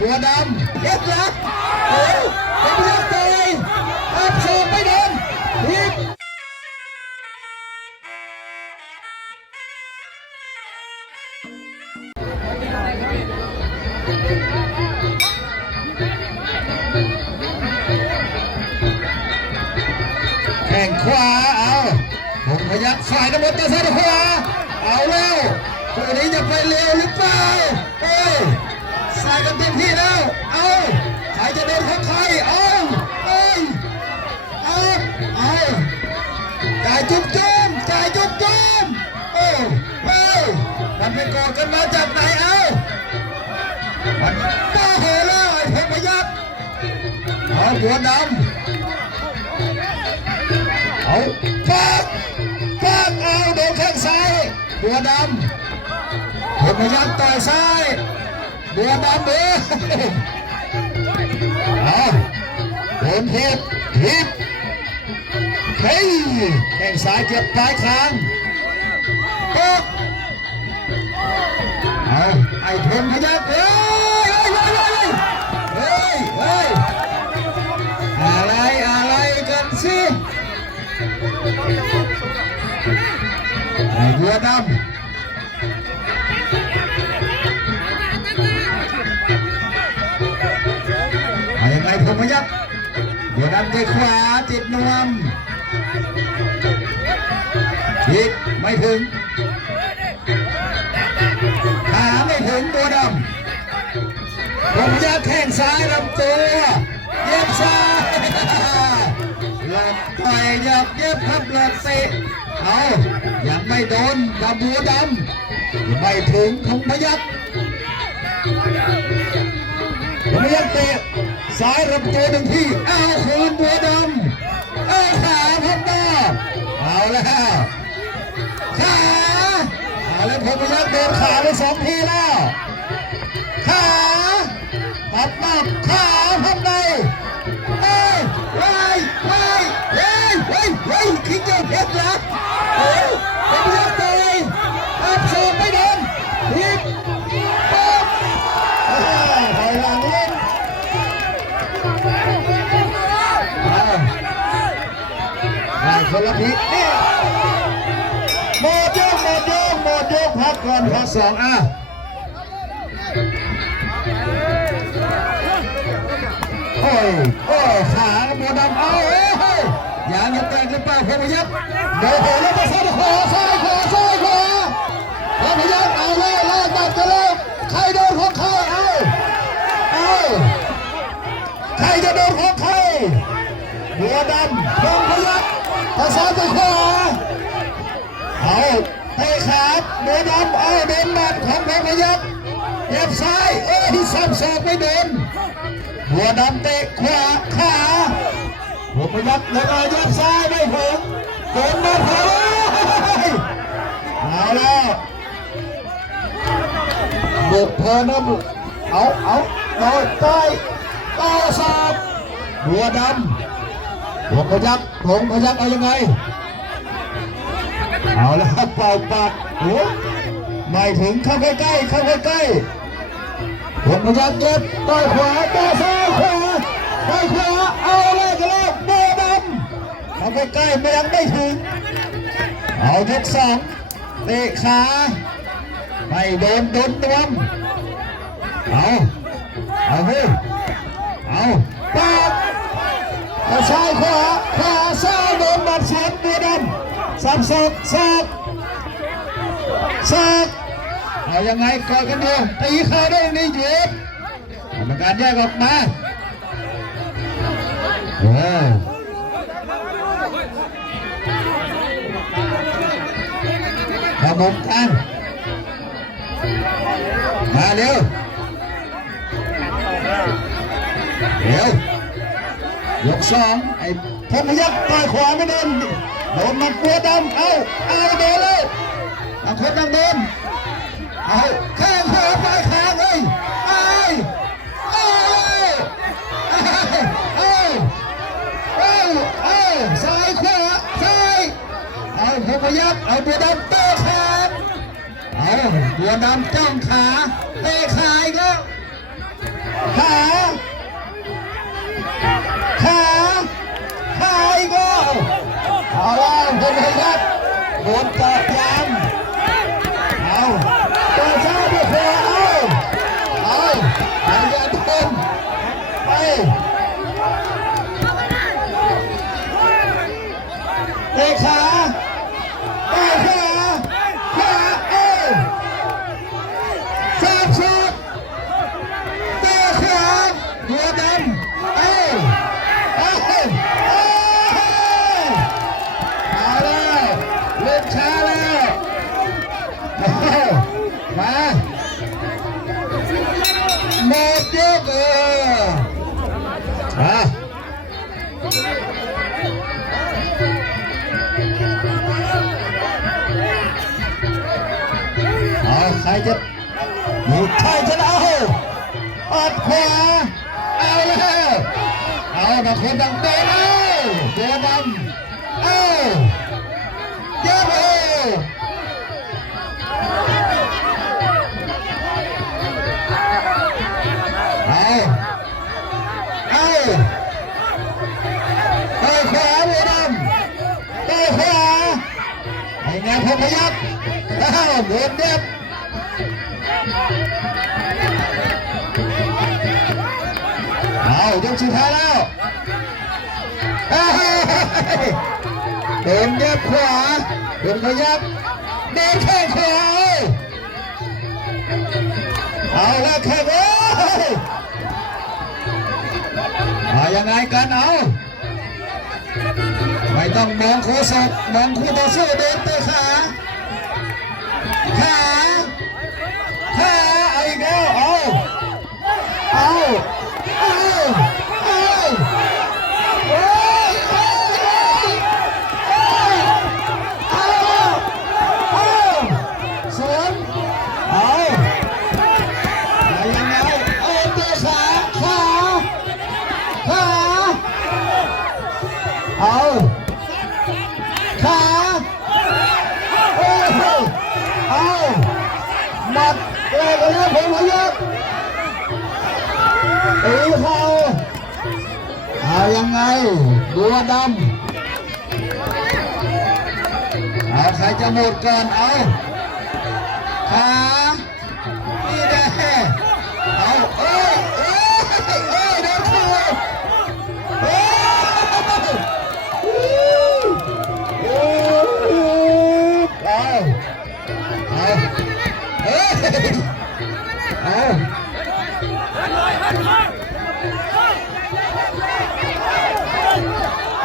ายตัวดำเย็ดลักเอาเป็นเรื่องเลยอับสูไม่โดนพลิกแข่งขวาเอาผมพยักฝ่ายน้ำมันตะซ้ายขวาเอาแล้วตัวนี้จะไปเร็วหรือเปล่าเอ้ย ใส่กันเต็มที่แล้ว เอาใครจะโดนของใคร เอาเอ้ยเอาเอาจ่ายจุ๊บจุ๊บจ่ายจุ๊บจุ๊บเอ้เอ้ยมันไปกอกันมาจากไหนเอามันบ้าเหแล้วไอ้เทพยักเอาตัวดำเอาปักปักเอาโดนแข้งซ้ายบัวดำเห็นพยักต่อยซ้าย บัวดำเออเอาโดนเทปทิปเฮ้ยแข้งซ้ายเก็บปลายคางปักเอาไอ้เทมพยักเฮ้ยเฮ้ยเฮ้ยเฮ้ยอะไรอะไรกันสิไอ้บัวดำ บัวดำเตะขวาติดนวมผิดไม่ถึงขาไม่ถึงบัวดำผมยักแข้งซ้ายลำตัวเย็บซ้ายหลบต่อยหยับเย็บครับหลบเตะเอายังไม่โดนดำบัวดำไม่ถึงของพยักพยักเตะ ซ้ายรับตัวหนึ่งที่เอาคืนบัวดำเอาขาพันดาเอาแล้วขาเอาแล้วผมพยักเดินขาไปสองทีแล้วขาตัดหน้าขาพับในเอ้ยเฮ้ยเฮ้ยเฮ้ยเฮ้ยเฮ้ยคิงเจ้าเพชรเหรอ เฮ้ยเป็นยักษ์เลยอับสูไม่โดนพิษป๊บอ่าถอยหลังเล่นอ่าอ่า คนละพิษนี่หมดยกหมดยกหมดยกพักก่อนพักสองอะโอ้ยโอ้ยขาบัวดำเอาเอ้ยยางยังแตกหรือเปล่าพงยักษ์โดนหัวแล้วก็ซ้ายขวาซ้ายขวาซ้ายขวาพงยักษ์เอาเลยไล่ตัดกันเลยใครโดนของใครเอาเอาใครจะโดนของใครบัวดำพงพยัก ษ์ทาซ้ายไปขาเอาเตะขาบัวดำเอาโดนหมัดของพงพยักษ์เหยียบซ้ายเอ้ยซ้ำศอกไม่โดนหัวดำเตะขวาขาหัวพยักษ์แล้วก็ยับซ้ายไม่ถึงโดนมาพอเอาแล้วบุกเพลินนะบุกเอาเอาต่อยต่อยต่อสอบหัวดำ หัวพยักผงพยักเอายังไง เอาแล้วเป่าปากหัวไม่ถึงเข้าใกล้ๆเข้าใกล้ๆผมพยายามเก็บต่อยขวาต่อยซ้ายขวาต่อยขวาเอาเลยกันแล้วโบดำเข้าไปใกล้ไม่ยังไม่ถึง เอายกสองเตะขาไม่โดนโดนตัวมเอาเอาเฮ้เอาปาด เอาซ้ายขวาขวาซ้ายโดนบัดเสียบโบดำสับสอกสอกสอกเอายังไงกอดกันดูตีเข่าได้นี่หยุดกรรมการแยกออกมาเออขมุมกันมาเร็วเร็ว ยกสองไอ้พงพยักษ์ต่อยขวาไม่โดนโดนมันตัวดำเอาเอาเดนเลยบางคนบางเดนเอาข้างขวาปลายขาเลยไปไปไปไปไปซ้ายขวาซ้ายเอาพงพยักษ์เอาตัวดำเตะขาเอาตัวดำจ้องขาเตะขาอีกแล้วขา รวมใจ thành phố và một chiếc à đó sai chết một sai chết áo ọt khóa ao lên ao là khóa đằng tên ao khóa đằng ขยับฮ้ยวเวมเด็บเอายกสุดท้าแล้วเดินเด็บขวาเดินขยับเดินแข้งขวาเอาแล้วแข้งโอ้ยอายังไงกันเอา ไม่ต้องมองโคศกมองคู่ต่อสู้เดินเตะขาขา เฮ้ยหัวเยอะตีเขาเอายังไงบัวดำใครจะหมดก่อนเอาขา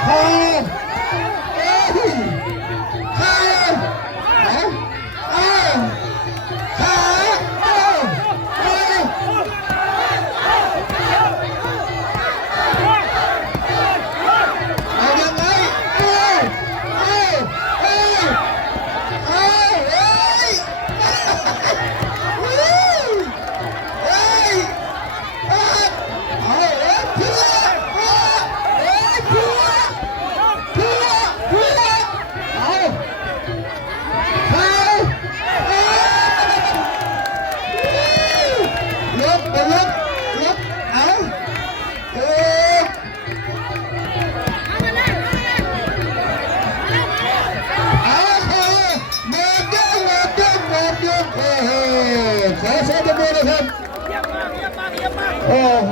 Hey! โอ้โห